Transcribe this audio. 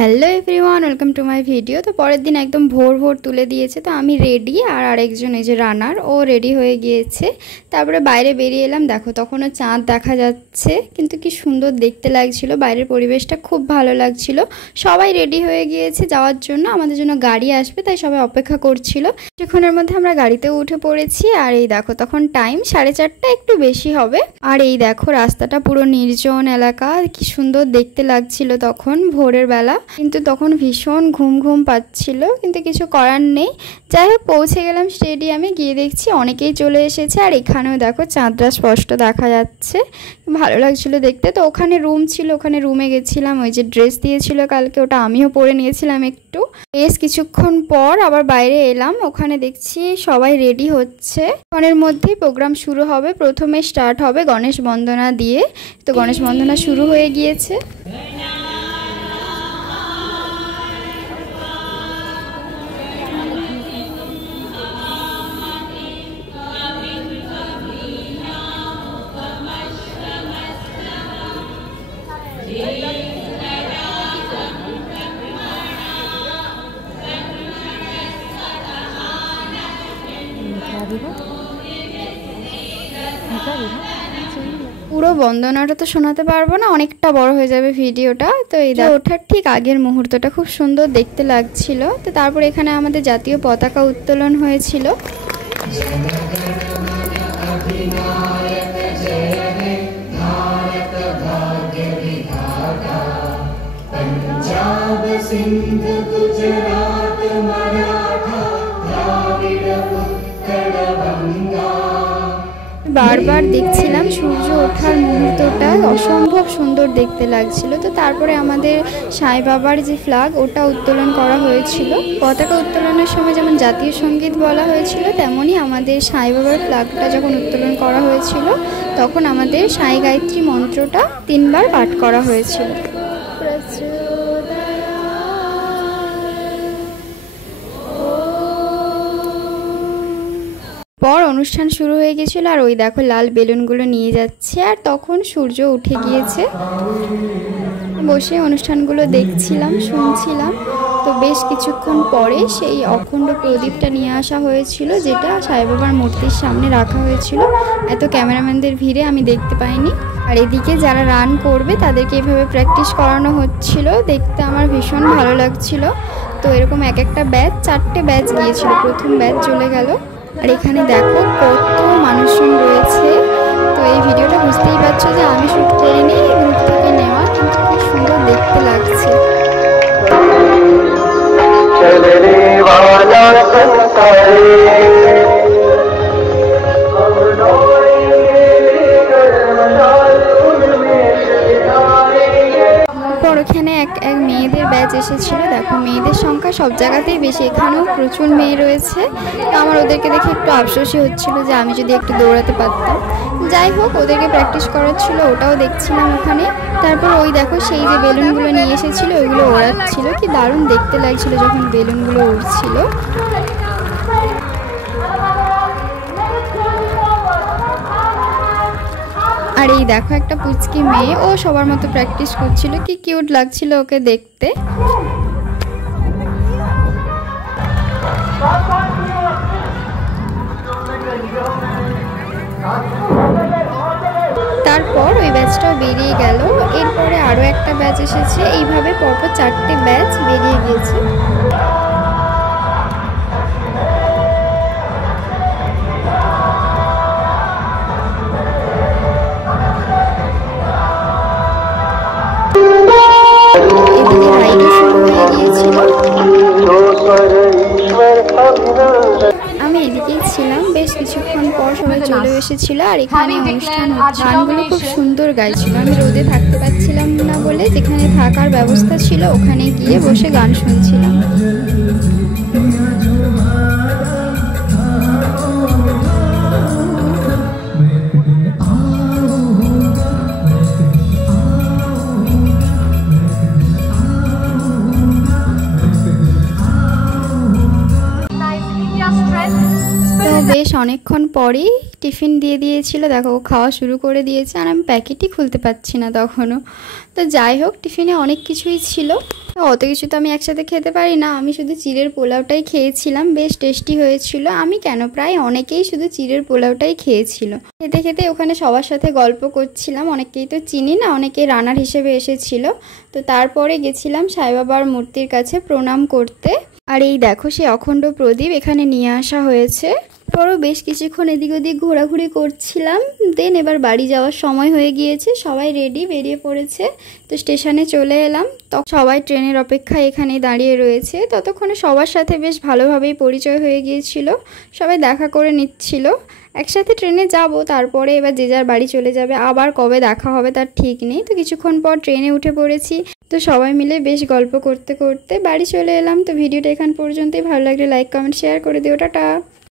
Hello everyone, welcome to my video. তো পরের দিন একদম ভোর ভোর তুলে দিয়েছে, তো আমি রেডি আর আরেকজন এই যে রানার ও রেডি হয়ে গিয়েছে। তারপরে বাইরে বেরিয়ে এলাম, দেখো তখনও চাঁদ দেখা যাচ্ছে, কিন্তু কি সুন্দর দেখতে লাগছিল। বাইরের পরিবেশটা খুব ভালো লাগছিল। সবাই রেডি হয়ে গিয়েছে যাওয়ার জন্য, আমাদের জন্য গাড়ি আসবে তাই সবাই অপেক্ষা করছিল। কিছুক্ষণের মধ্যে আমরা গাড়িতেও উঠে পড়েছি। আর এই দেখো তখন টাইম 4:30, একটু বেশি হবে। আর এই দেখো রাস্তাটা পুরো নির্জন এলাকা, কি সুন্দর দেখতে লাগছিল তখন ভোরের বেলা। কিন্তু তখন ভীষণ ঘুম ঘুম পাচ্ছিল, কিন্তু কিছু করার নেই। যাই হোক পৌঁছে গেলাম স্টেডিয়ামে, গিয়ে দেখছি অনেকেই চলে এসেছে। আর এখানেও দেখো চাঁদটা স্পষ্ট দেখা যাচ্ছে, ভালো লাগছিল দেখতে। তো ওখানে রুম ছিল, ওখানে রুমে গেছিলাম। ওই যে ড্রেস দিয়েছিল কালকে, ওটা আমিও পরে নিয়েছিলাম একটু। বেশ কিছুক্ষণ পর আবার বাইরে এলাম, ওখানে দেখছি সবাই রেডি হচ্ছে। ক্ষণের মধ্যেই প্রোগ্রাম শুরু হবে। প্রথমে স্টার্ট হবে গণেশ বন্দনা দিয়ে। তো গণেশ বন্দনা শুরু হয়ে গিয়েছে। পুরো বন্দনাটা তো শোনাতে পারবো না, অনেকটা বড় হয়ে যাবে ভিডিওটা। তো এই ওঠার ঠিক আগের মুহূর্তটা খুব সুন্দর দেখতে লাগছিল। তো তারপর এখানে আমাদের জাতীয় পতাকা উত্তোলন হয়েছিল। বারবার দেখছিলাম সূর্য ওঠার মুহূর্তটা, অসম্ভব সুন্দর দেখতে লাগছিল। তো তারপরে আমাদের সাই বাবার যে ফ্ল্যাগ, ওটা উত্তোলন করা হয়েছিল। পতাকা উত্তোলনের সময় যেমন জাতীয় সঙ্গীত বলা হয়েছিল, তেমনই আমাদের সাই বাবার ফ্ল্যাগটা যখন উত্তোলন করা হয়েছিল, তখন আমাদের সাই গায়ত্রী মন্ত্রটা 3 বার পাঠ করা হয়েছিল। পর অনুষ্ঠান শুরু হয়ে গেছিল। আর ওই দেখো লাল বেলুনগুলো নিয়ে যাচ্ছে, আর তখন সূর্য উঠে গিয়েছে। বসে অনুষ্ঠানগুলো দেখছিলাম, শুনছিলাম। তো বেশ কিছুক্ষণ পরে সেই অখণ্ড প্রদীপটা নিয়ে আসা হয়েছিল, যেটা সাই বাবার মূর্তির সামনে রাখা হয়েছিল। এত ক্যামেরাম্যানদের ভিড়ে আমি দেখতে পাইনি। আর এদিকে যারা রান করবে তাদেরকে এভাবে প্র্যাকটিস করানো হচ্ছিল, দেখতে আমার ভীষণ ভালো লাগছিল। তো এরকম এক একটা ব্যাচ, 4টে ব্যাচ গিয়েছিল, প্রথম ব্যাচ চলে গেল। আর এখানে দেখো কত মানুষজন রয়েছে। তো এই ভিডিওটা বুঝতেই পারছো যে আমি শুট করিনি, গ্রুপ থেকে নেওয়া, কিন্তু খুব সুন্দর দেখতে লাগছে। ওখানে এক মেয়েদের ব্যাচ এসেছিল। দেখো মেয়েদের সংখ্যা সব জায়গাতেই বেশি, এখানেও প্রচুর মেয়ে রয়েছে। তো আমার ওদেরকে দেখে একটু আফসোসই হচ্ছিল যে আমি যদি একটু দৌড়াতে পারতাম। যাই হোক ওদেরকে প্র্যাকটিস করাচ্ছিল, ওটাও দেখছিলাম ওখানে। তারপর ওই দেখো সেই যে বেলুনগুলো নিয়ে এসেছিল, ওইগুলো ওড়াচ্ছিল। কি দারুণ দেখতে লাগছিল যখন বেলুনগুলো উড়ছিল। আর এই দেখো একটা পুচকি মেয়ে, ও সবার মতো প্র্যাকটিস করছিল। কি কিউট লাগছিল ওকে দেখতে। তারপর ওই ব্যাচটাও বেরিয়ে গেল। এরপরে আরও একটা ব্যাচ এসেছে। এইভাবে পরপর 4টে ব্যাচ বেরিয়ে গিয়েছে। আমি এদিকেই ছিলাম। বেশ কিছুক্ষণ পর সবাই চলে এসেছিল। আর এখানে অনুষ্ঠান হচ্ছে, গানগুলো খুব সুন্দর গাইছিল। আমি রোদে থাকতে পারছিলাম না বলে যেখানে থাকার ব্যবস্থা ছিল ওখানে গিয়ে বসে গান শুনছিলাম। বেশ অনেকক্ষণ পরেই টিফিন দিয়ে দিয়েছিল। দেখো ও খাওয়া শুরু করে দিয়েছে আর আমি প্যাকেটই খুলতে পারছি না তখনও। তো যাই হোক টিফিনে অনেক কিছুই ছিল। অত কিছু তো আমি একসাথে খেতে পারি না, আমি শুধু চিড়ের পোলাওটাই খেয়েছিলাম, বেশ টেস্টি হয়েছিল। আমি কেন, প্রায় অনেকেই শুধু চিড়ের পোলাওটাই খেয়েছিল। খেতে খেতে ওখানে সবার সাথে গল্প করছিলাম, অনেকেই তো চিনি না, অনেকেই রানার হিসেবে এসেছিল। তো তারপরে গেছিলাম সাই বাবার মূর্তির কাছে প্রণাম করতে। আর এই দেখো সেই অখণ্ড প্রদীপ এখানে নিয়ে আসা হয়েছে। তারপরও বেশ কিছুক্ষণ এদিক ওদিক ঘোরাঘুরি করছিলাম। দেন এবার বাড়ি যাওয়ার সময় হয়ে গিয়েছে, সবাই রেডি, বেরিয়ে পড়েছে। তো স্টেশনে চলে এলাম, তখন সবাই ট্রেনের অপেক্ষায় এখানেই দাঁড়িয়ে রয়েছে। ততক্ষণে সবার সাথে বেশ ভালোভাবেই পরিচয় হয়ে গিয়েছিল, সবাই দেখা করে নিচ্ছিল। একসাথে ট্রেনে যাব, তারপরে এবার যে যার বাড়ি চলে যাবে, আবার কবে দেখা হবে তার ঠিক নেই। তো কিছুক্ষণ পর ট্রেনে উঠে পড়েছি। তো সবাই মিলে বেশ গল্প করতে করতে বাড়ি চলে এলাম। তো ভিডিওটা এখান পর্যন্তই, ভালো লাগলে লাইক কমেন্ট শেয়ার করে দিও, টাটা।